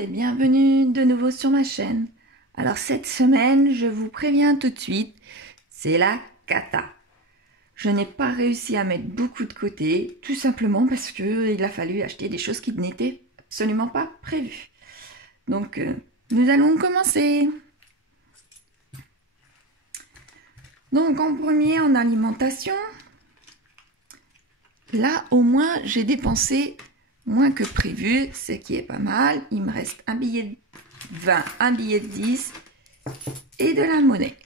et bienvenue de nouveau sur ma chaîne. Alors cette semaine, je vous préviens tout de suite, c'est la cata. Je n'ai pas réussi à mettre beaucoup de côté, tout simplement parce qu'il a fallu acheter des choses qui n'étaient absolument pas prévues. Donc nous allons commencer. Donc en premier, en alimentation, là au moins j'ai dépensé moins que prévu, ce qui est pas mal. Il me reste un billet de 20, un billet de 10 et de la monnaie.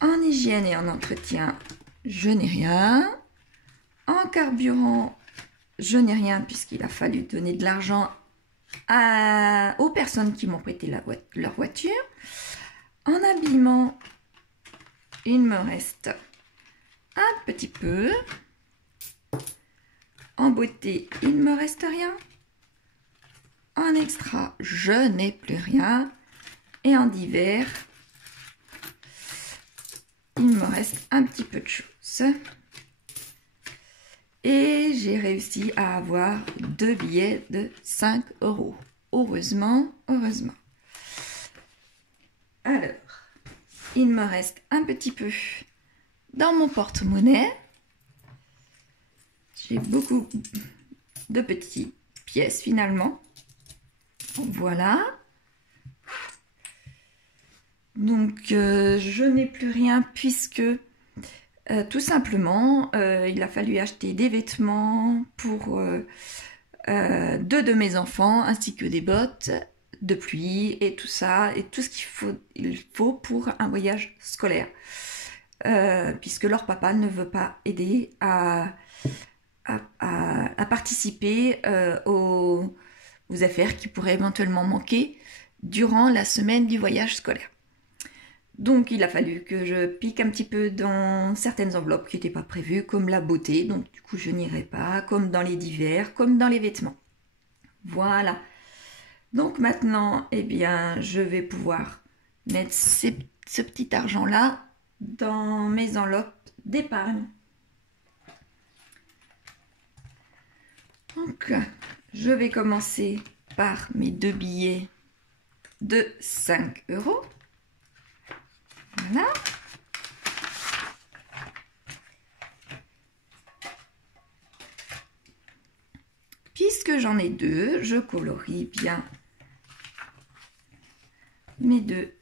En hygiène et en entretien, je n'ai rien. En carburant, je n'ai rien puisqu'il a fallu donner de l'argent aux personnes qui m'ont prêté leur voiture. En habillement, il me reste un petit peu. En beauté, il ne me reste rien. En extra, je n'ai plus rien. Et en divers, il me reste un petit peu de choses. Et j'ai réussi à avoir 2 billets de 5 €. Heureusement, heureusement. Alors, il me reste un petit peu dans mon porte-monnaie. J'ai beaucoup de petites pièces finalement. Voilà. Donc, je n'ai plus rien puisque tout simplement, il a fallu acheter des vêtements pour 2 de mes enfants ainsi que des bottes de pluie et tout ça et tout ce qu'il faut pour un voyage scolaire. Puisque leur papa ne veut pas aider à participer aux affaires qui pourraient éventuellement manquer durant la semaine du voyage scolaire. Donc il a fallu que je pique un petit peu dans certaines enveloppes qui n'étaient pas prévues, comme la beauté, donc du coup je n'irai pas, comme dans les divers, comme dans les vêtements. Voilà. Donc maintenant, eh bien, je vais pouvoir mettre ce petit argent-là dans mes enveloppes d'épargne. Donc, je vais commencer par mes 2 billets de 5 €. Voilà. Puisque j'en ai 2, je colorie bien mes 2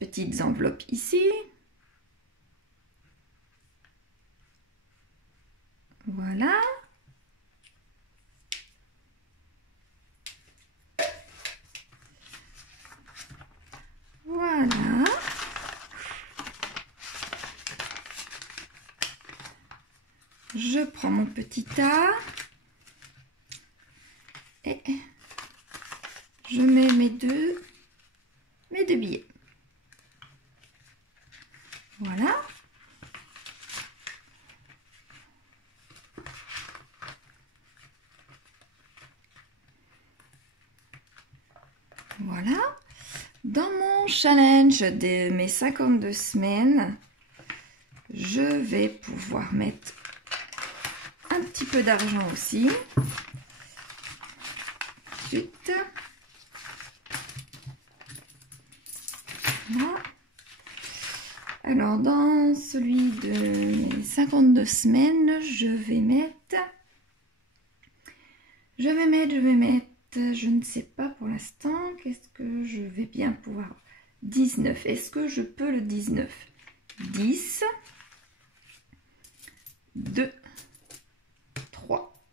petites enveloppes ici. Voilà. Voilà. Je prends mon petit tas et je mets mes deux billets. Voilà. Voilà. Dans mon challenge de mes 52 semaines, je vais pouvoir mettre un petit peu d'argent aussi. Ensuite, voilà. Alors, dans celui de mes 52 semaines, je vais mettre, je ne sais pas pour l'instant, qu'est-ce que je vais bien pouvoir, 19, est-ce que je peux le 19? 10, 2, 3,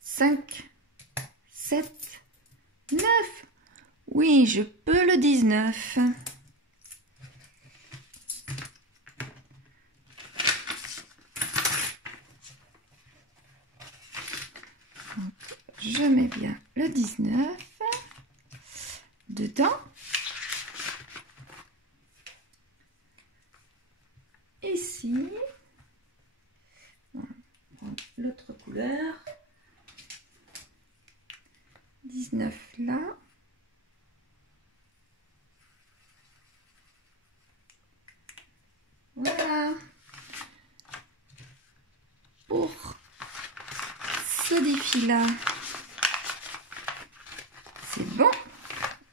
5, 7, 9, oui, je peux le 19. Donc, je mets bien le 19 dedans. Ici, on prend l'autre couleur. 19 là. Voilà. Pour ce défi-là,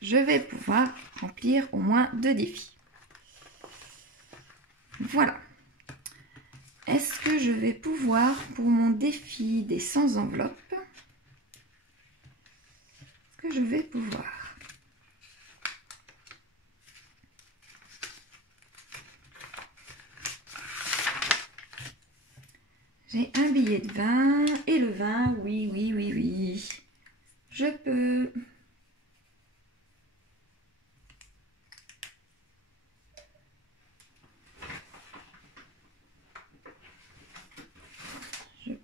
je vais pouvoir remplir au moins 2 défis. Voilà. Est-ce que je vais pouvoir, pour mon défi des 100 enveloppes, est-ce que je vais pouvoir? J'ai un billet de 20 et le 20, oui, oui, oui, oui. Je peux.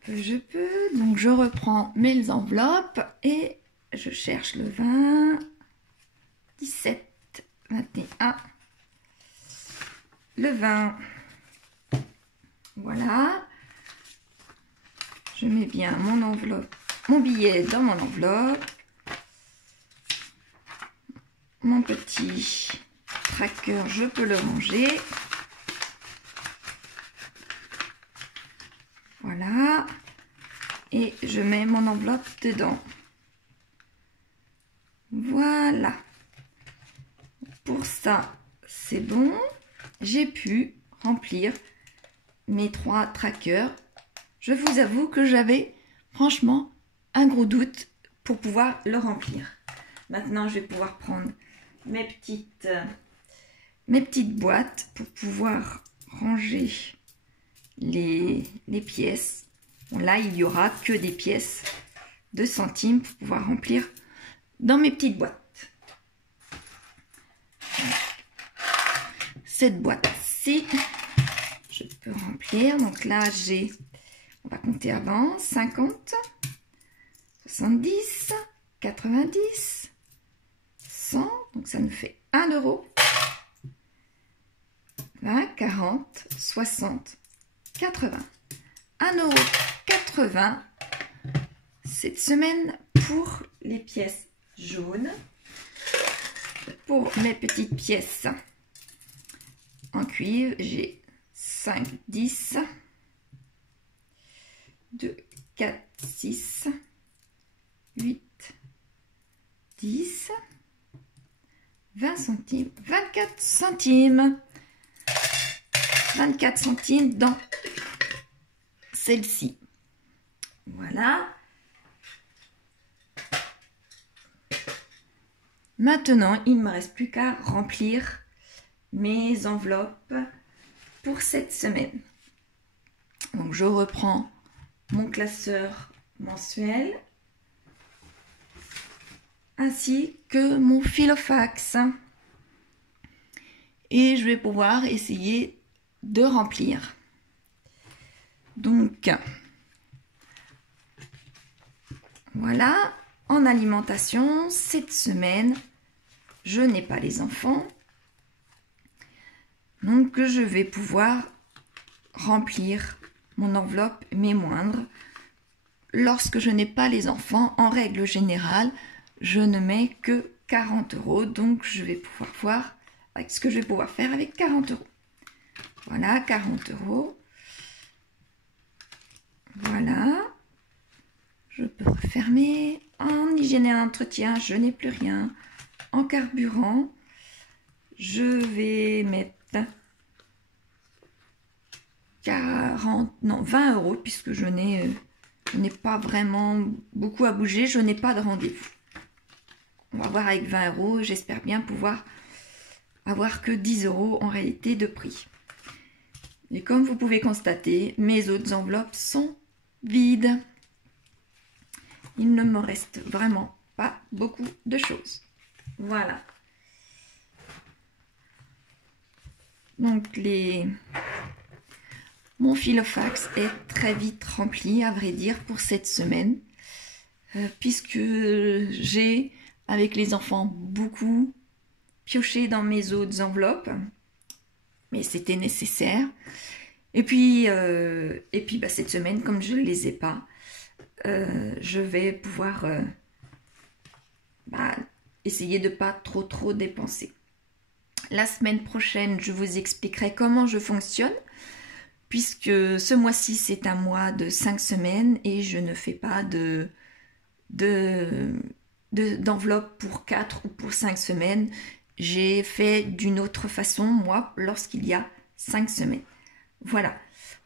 Je peux. Donc je reprends mes enveloppes et je cherche le 20, 17, 21, le 20. Voilà. Je mets bien mon enveloppe, mon billet dans mon enveloppe. Mon petit tracker, je peux le ranger. Voilà. Et je mets mon enveloppe dedans. Voilà. Pour ça, c'est bon. J'ai pu remplir mes 3 trackers. Je vous avoue que j'avais franchement un gros doute pour pouvoir le remplir. Maintenant, je vais pouvoir prendre mes petites boîtes pour pouvoir ranger les pièces. Bon, là, il n'y aura que des pièces de centimes pour pouvoir remplir dans mes petites boîtes. Cette boîte-ci, je peux remplir. Donc là, j'ai, on va compter avant, 50, 70, 90, 100, donc ça nous fait 1 euro. 20, 40, 60, 80. 1,80 € cette semaine pour les pièces jaunes. Pour mes petites pièces en cuivre, j'ai 5, 10, 2, 4, 6, 8, 10, 20 centimes, 24 centimes. 24 centimes dans celle-ci. Voilà. Maintenant, il ne me reste plus qu'à remplir mes enveloppes pour cette semaine. Donc, je reprends mon classeur mensuel ainsi que mon filofax. Et je vais pouvoir essayer de remplir. Donc, voilà, en alimentation, cette semaine, je n'ai pas les enfants. Donc, je vais pouvoir remplir mon enveloppe, mais moindre. Lorsque je n'ai pas les enfants, en règle générale, je ne mets que 40 €. Donc, je vais pouvoir voir ce que je vais pouvoir faire avec 40 €. Voilà, 40 €. Voilà. Je peux refermer. En hygiène et entretien, je n'ai plus rien. En carburant, je vais mettre 20 € puisque je n'ai pas vraiment beaucoup à bouger. Je n'ai pas de rendez-vous. On va voir avec 20 €. J'espère bien pouvoir avoir que 10 € en réalité de prix. Et comme vous pouvez constater, mes autres enveloppes sont vides. Il ne me reste vraiment pas beaucoup de choses. Voilà. Donc mon filofax est très vite rempli, à vrai dire, pour cette semaine. Puisque j'ai, avec les enfants, beaucoup pioché dans mes autres enveloppes. Mais c'était nécessaire. Et puis cette semaine, comme je ne les ai pas, je vais pouvoir essayer de ne pas trop dépenser. La semaine prochaine, je vous expliquerai comment je fonctionne, puisque ce mois-ci, c'est un mois de 5 semaines et je ne fais pas de d'enveloppe pour 4 ou pour 5 semaines. J'ai fait d'une autre façon, moi, lorsqu'il y a 5 semaines. Voilà.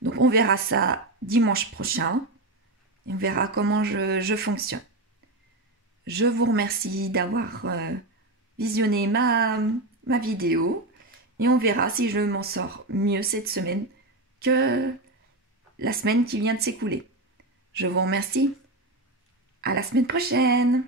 Donc, on verra ça dimanche prochain. Et on verra comment je fonctionne. Je vous remercie d'avoir visionné ma vidéo. Et on verra si je m'en sors mieux cette semaine que la semaine qui vient de s'écouler. Je vous remercie. À la semaine prochaine.